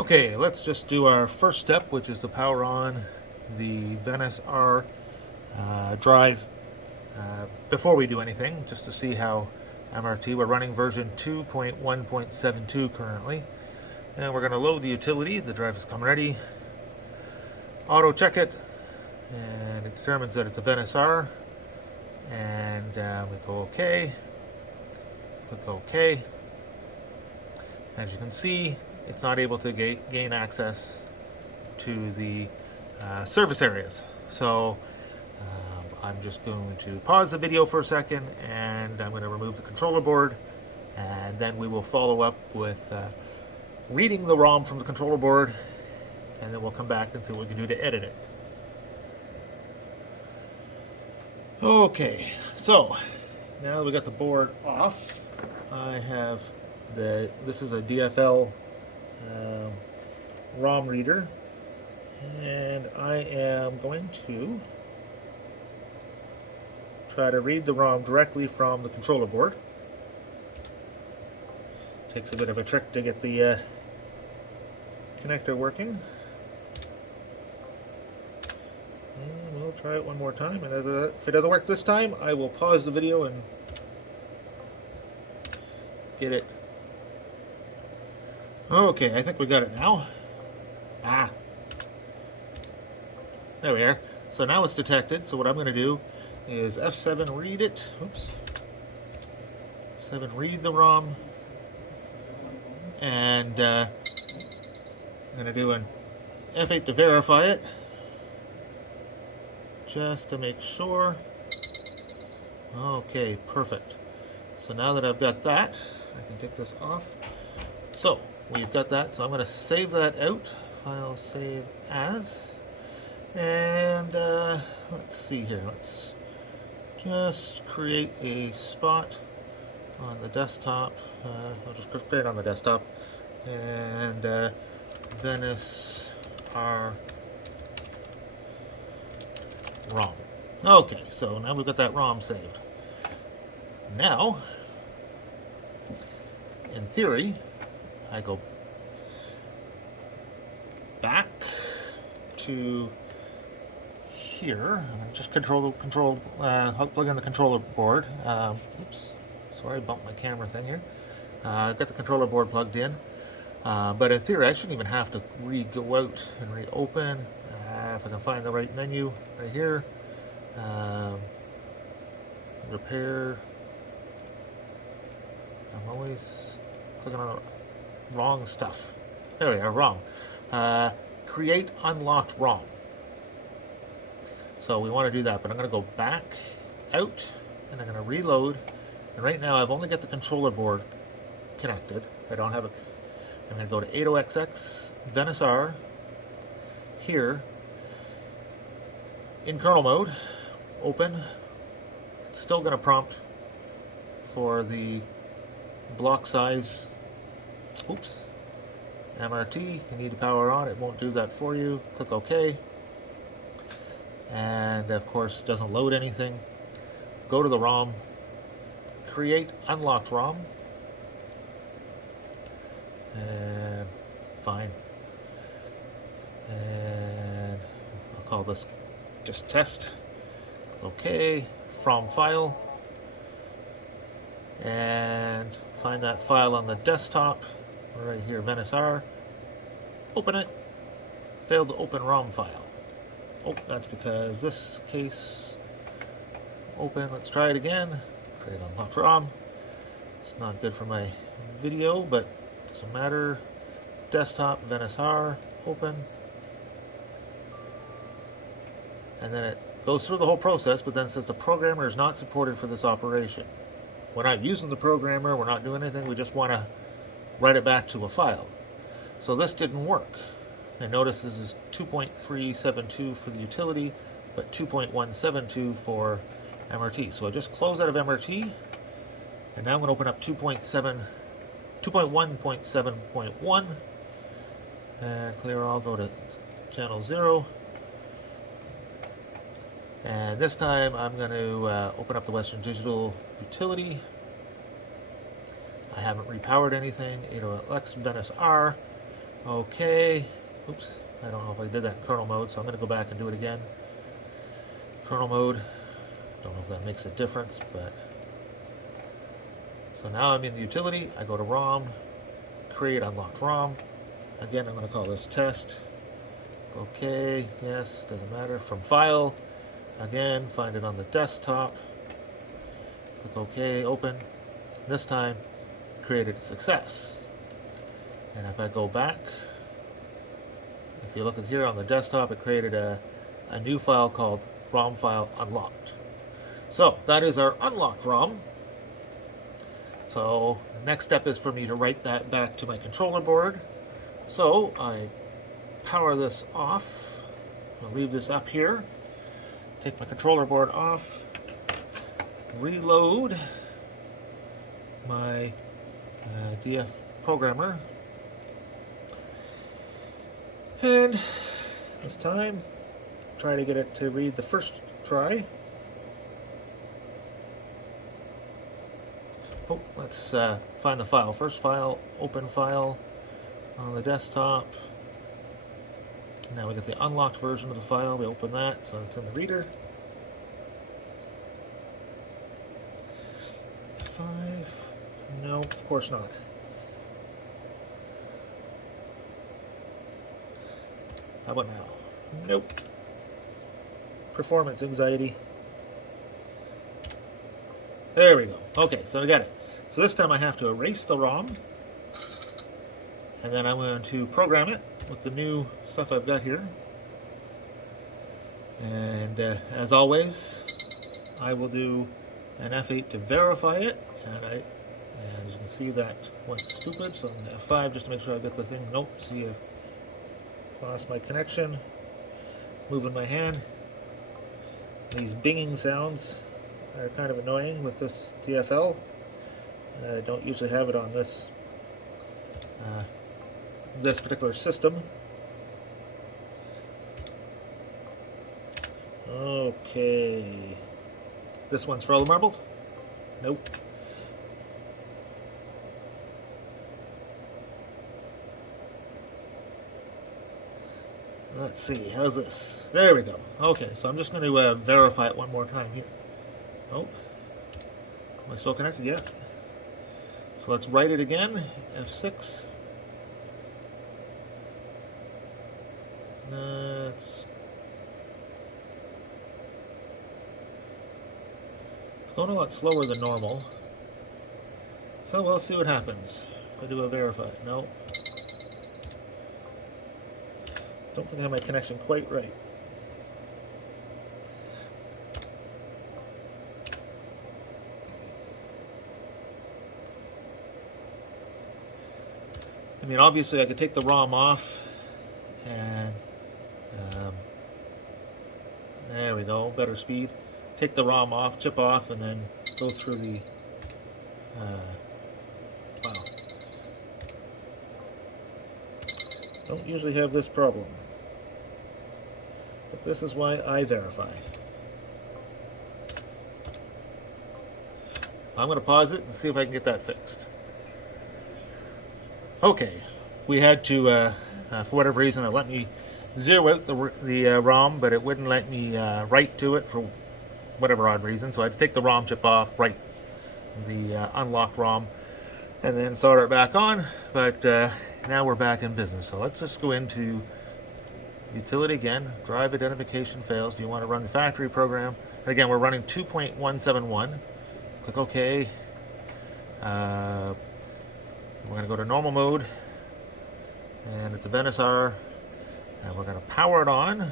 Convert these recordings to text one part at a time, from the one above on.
Okay, let's just do our first step, which is to power on the VeniceR drive before we do anything, just to see how MRT. We're running version 2.1.72 currently. And we're going to load the utility. The drive has come ready. Auto check it, and it determines that it's a VeniceR. And we go OK. Click OK. As you can see, it's not able to gain access to the service areas. So I'm just going to pause the video for a second, and I'm going to remove the controller board, and then we will follow up with reading the ROM from the controller board, and then we'll come back and see what we can do to edit it. Okay, so now that we got the board off, I have this is a DFL ROM reader, and I am going to try to read the ROM directly from the controller board. Takes a bit of a trick to get the connector working. And we'll try it one more time, and if it doesn't work this time, I will pause the video and get it. Okay, I think we got it now. There we are. So now it's detected. So what I'm going to do is F7 read it. Oops. F7 read the ROM. And I'm going to do an F8 to verify it, just to make sure. Okay, perfect. So now that I've got that, I can take this off. So we've got that. So I'm going to save that out. File save as. And let's see here. Let's just create a spot on the desktop. I'll just create on the desktop. And VeniceR ROM. Okay, so now we've got that ROM saved. Now, in theory, I go back to here. And just plug in the controller board. Oops, sorry, I bumped my camera thing here. I've got the controller board plugged in. But in theory, I shouldn't even have to go out and reopen. If I can find the right menu right here. Repair. I'm always clicking on the wrong stuff. There we are, wrong. Create unlocked ROM. So we want to do that, but I'm going to go back out, and I'm going to reload. And right now I've only got the controller board connected. I don't have a... I'm going to go to 80XX, VeniceR, here, in kernel mode, open. It's still going to prompt for the block size. Oops. MRT, you need to power on. It won't do that for you. Click OK. And of course, it doesn't load anything. Go to the ROM, create unlocked ROM. And fine. And I'll call this just test. Okay, from file. And find that file on the desktop. Right here, VeniceR. Open it. Failed to open ROM file. Oh, that's because this case open. Let's try it again. Create unlocked ROM. It's not good for my video, but doesn't matter. Desktop, VeniceR, open. And then it goes through the whole process, but then it says the programmer is not supported for this operation. We're not using the programmer, we're not doing anything, we just want to write it back to a file. So this didn't work. And notice this is 2.372 for the utility, but 2.172 for MRT. So I just close out of MRT, and now I'm going to open up 2.1.7.1, and clear all, go to channel 0. And this time I'm going to open up the Western Digital utility. I haven't repowered anything. 80XX VeniceR. Okay. Oops. I don't know if I did that in kernel mode, so I'm going to go back and do it again. Kernel mode. Don't know if that makes a difference, but... So now I'm in the utility. I go to ROM, create unlocked ROM. Again, I'm going to call this test. Okay, yes, doesn't matter. From file, again, find it on the desktop. Click OK, open. This time, created a success. And if I go back, if you look at here on the desktop, it created a new file called ROM file unlocked. So that is our unlocked ROM. So the next step is for me to write that back to my controller board. So I power this off. I'll leave this up here. Take my controller board off. Reload my DF programmer. And this time, try to get it to read the first try. Oh, let's find the file. First file, open file on the desktop. Now we get the unlocked version of the file. We open that, so it's in the reader. 5. No, of course not. How about now? Nope. Performance anxiety. There we go. Okay, so I got it. So this time I have to erase the ROM, and then I'm going to program it with the new stuff I've got here. And as always, I will do an F8 to verify it, and as you can see, that went stupid, so I'm going to F5 just to make sure I get the thing. Nope, see, I lost my connection. Moving my hand. These binging sounds are kind of annoying with this TFL. I don't usually have it on this this particular system. Okay. This one's for all the marbles? Nope. Let's see, how's this? There we go. Okay, so I'm just going to verify it one more time here. Oh, am I still connected? Yeah. So let's write it again. F6. It's going a lot slower than normal. So we'll see what happens if I do a verify. No. Don't think I have my connection quite right. I mean, obviously I could take the ROM off and there we go, better speed. Take the ROM off, chip off, and then go through the wow. Don't usually have this problem, but this is why I verify. I'm going to pause it and see if I can get that fixed. Okay, we had to, for whatever reason, it let me zero out the ROM, but it wouldn't let me write to it for whatever odd reason. So I had to take the ROM chip off, write the unlocked ROM, and then solder it back on. But now we're back in business. So let's just go into utility again. Drive identification fails. Do you want to run the factory program? And again, we're running 2.171. Click OK. We're going to go to normal mode, and it's a VeniceR, and we're going to power it on,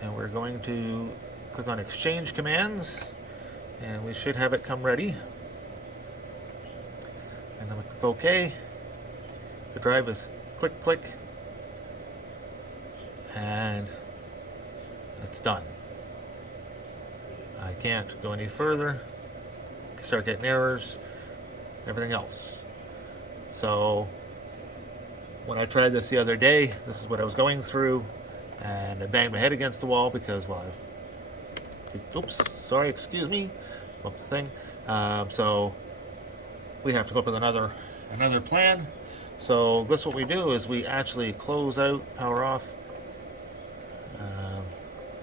and we're going to click on exchange commands, and we should have it come ready. And then we click OK. The drive is click, click, and it's done. I can't go any further. Start getting errors, everything else. So when I tried this the other day, this is what I was going through, and I banged my head against the wall because, well, oops, sorry, excuse me, bumped the thing. So we have to go up with another another plan. So this, what we do is we actually close out, power off,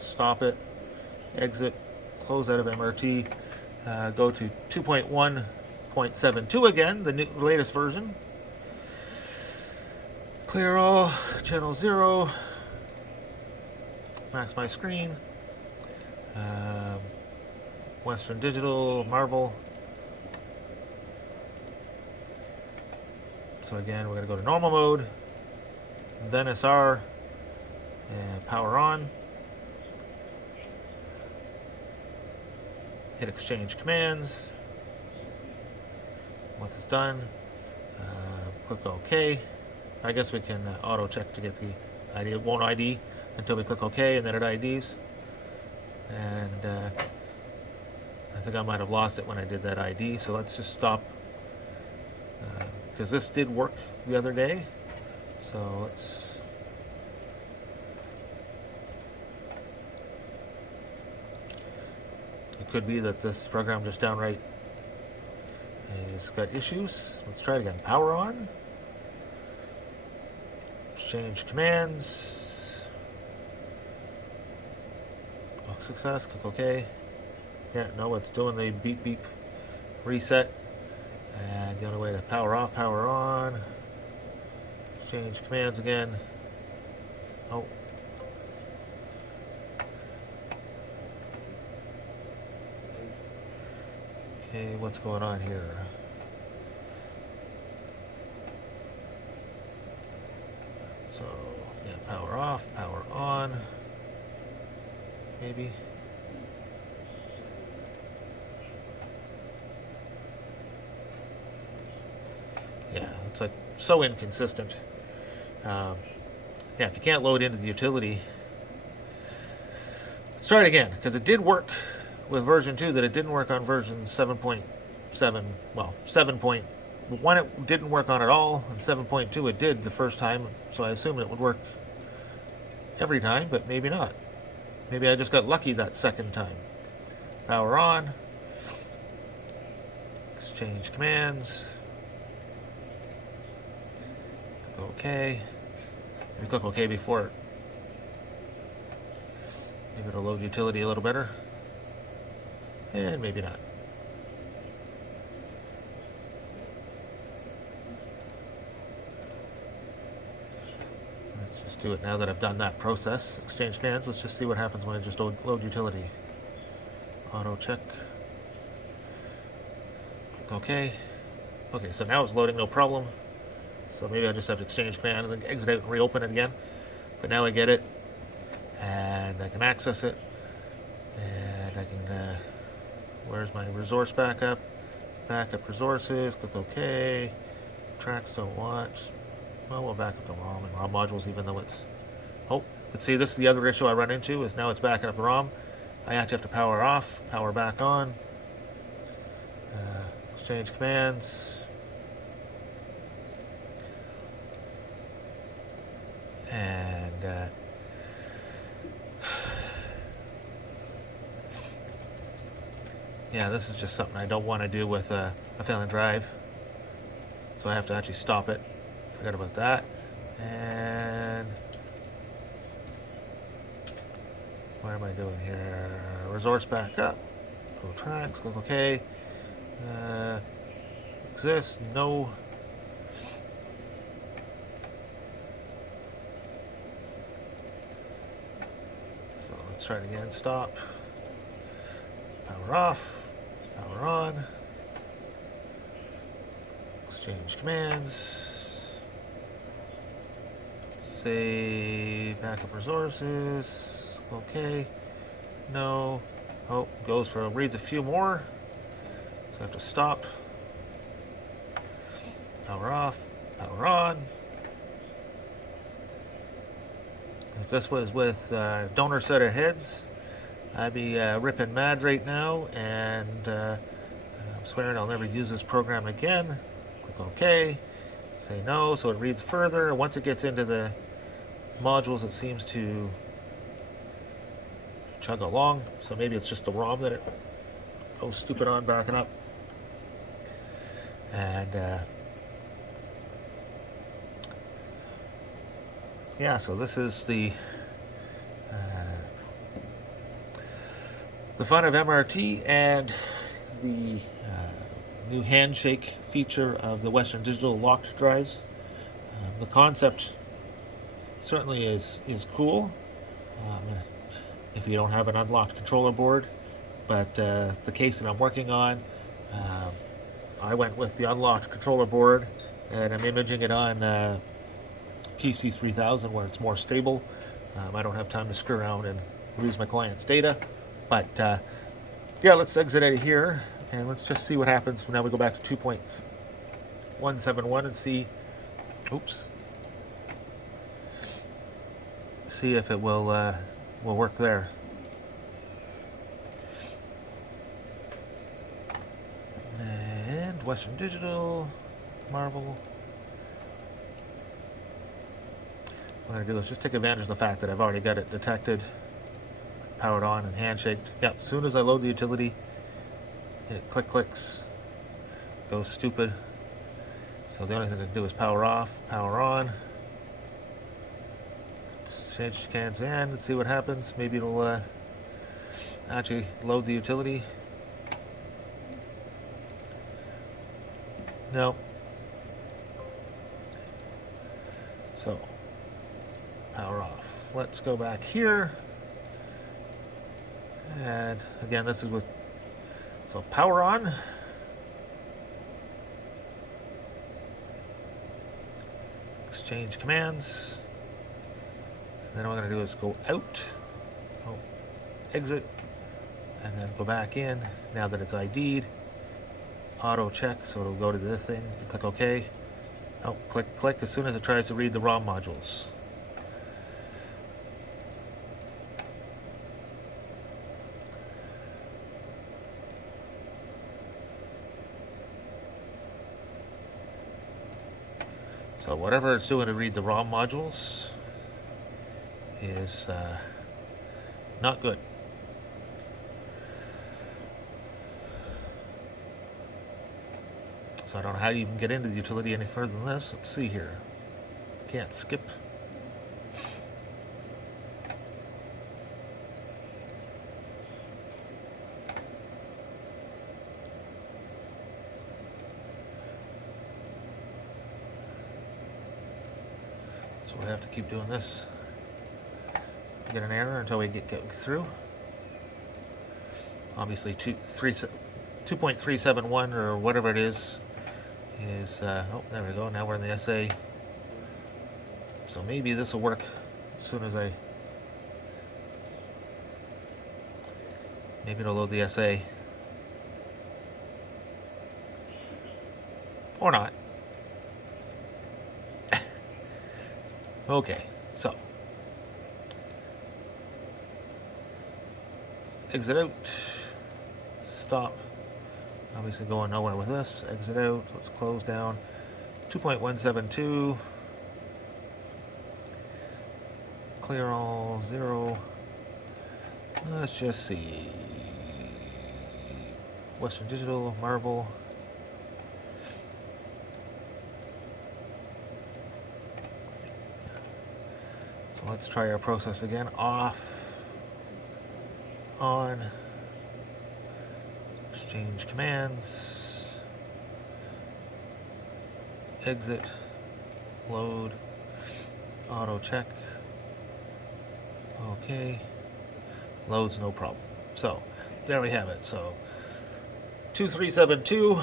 stop it, exit, close out of MRT, go to 2.1.72 again, the latest version. Clear all, channel 0, max my screen, Western Digital, Marvel. So again, we're going to go to normal mode, VeniceR, and power on. Hit exchange commands. Once it's done, click OK. I guess we can auto check to get the ID. It won't ID until we click OK, and then it IDs. And I think I might have lost it when I did that ID, so let's just stop, because this did work the other day. So let's it could be that this program just downright has got issues. Let's try it again. Power on. Change commands. Success. Click OK. Yeah, no, it's doing the beep beep reset. And the only way to power off, power on. Change commands again. Oh. Okay, what's going on here? So, yeah, power off, power on. Maybe. Yeah, it's like so inconsistent. Yeah, if you can't load into the utility, let's try it again, because it did work with version 2 that it didn't work on version 7.7. Well, 7.1 it didn't work on at all, and 7.2 it did the first time, so I assumed it would work every time, but maybe not. Maybe I just got lucky that second time. Power on. Exchange commands. Click OK. Maybe click OK before it. Maybe it'll load utility a little better. And maybe not. Let's just do it now that I've done that process. Exchange commands. Let's just see what happens when I just load utility. Auto check. Okay. Okay, so now it's loading, no problem. So maybe I just have to exchange command and then exit out and reopen it again. But now I get it, and I can access it, and I can. Where's my resource backup? Backup resources. Click OK. Tracks don't watch. Well, we'll back up the ROM and ROM modules, even though it's. Oh, let's see. This is the other issue I run into. Is now it's backing up the ROM. I actually have to power off, power back on. Exchange commands. And yeah, this is just something I don't want to do with a failing drive. So I have to actually stop it. Forgot about that. And what am I doing here? Resource backup. Go tracks. Click OK. Exist. No. So let's try it again. Stop. Power off. Power on. Exchange commands. Save backup resources. OK. No. Oh, goes for reads a few more. So I have to stop. Power off. Power on. If this was with donor set of heads, I'd be ripping mad right now, and I'm swearing I'll never use this program again. Click OK. Say no, so it reads further. Once it gets into the modules, it seems to chug along. So maybe it's just the ROM that it goes stupid on backing up. And yeah, so this is the fun of MRT and the new handshake feature of the Western Digital locked drives. The concept certainly is cool if you don't have an unlocked controller board, but the case that I'm working on, I went with the unlocked controller board, and I'm imaging it on PC 3000 where it's more stable. I don't have time to screw around and lose my client's data, but yeah, let's exit out of here and let's just see what happens. Now we go back to 2.171 and see, oops, see if it will work there. And Western Digital, Marvel. What I'm going to do is just take advantage of the fact that I've already got it detected, powered on and handshaked. Yep, as soon as I load the utility, it clicks, goes stupid. So the only thing I can do is power off, power on. Let's change scans in and see what happens. Maybe it'll actually load the utility. No. So power off. Let's go back here. And again, this is with, so power on. Exchange commands. And then what I'm going to do is go out, exit, and then go back in. Now that it's ID'd, auto check, so it'll go to this thing. Click OK. Oh, click as soon as it tries to read the ROM modules. So whatever it's doing to read the ROM modules is not good. So I don't know how you even get into the utility any further than this. Let's see here. Can't skip. So we have to keep doing this. Get an error until we get through. Obviously 2.371 or whatever it is oh, there we go. Now we're in the SA. So maybe this will work as soon as maybe it'll load the SA. Or not. Okay, so exit out, stop. Obviously going nowhere with this. Exit out. Let's close down. 2.172. Clear all, 0. Let's just see. Western Digital, Marvel. So let's try our process again. Off, on. Exchange commands, exit, load, auto check, okay, loads no problem. So there we have it. So 2372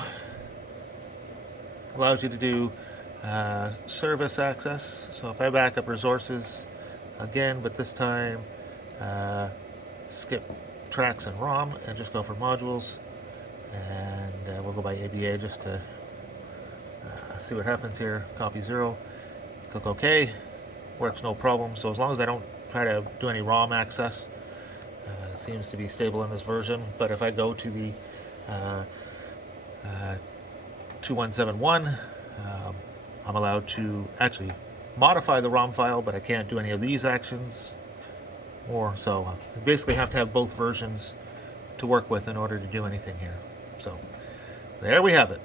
allows you to do service access. So if I back up resources again, but this time skip tracks and ROM and just go for modules. And we'll go by ABA just to see what happens here. Copy 0, click OK, works no problem. So as long as I don't try to do any ROM access, it seems to be stable in this version. But if I go to the 2171, I'm allowed to actually modify the ROM file, but I can't do any of these actions. So you basically have to have both versions to work with in order to do anything here. So there we have it.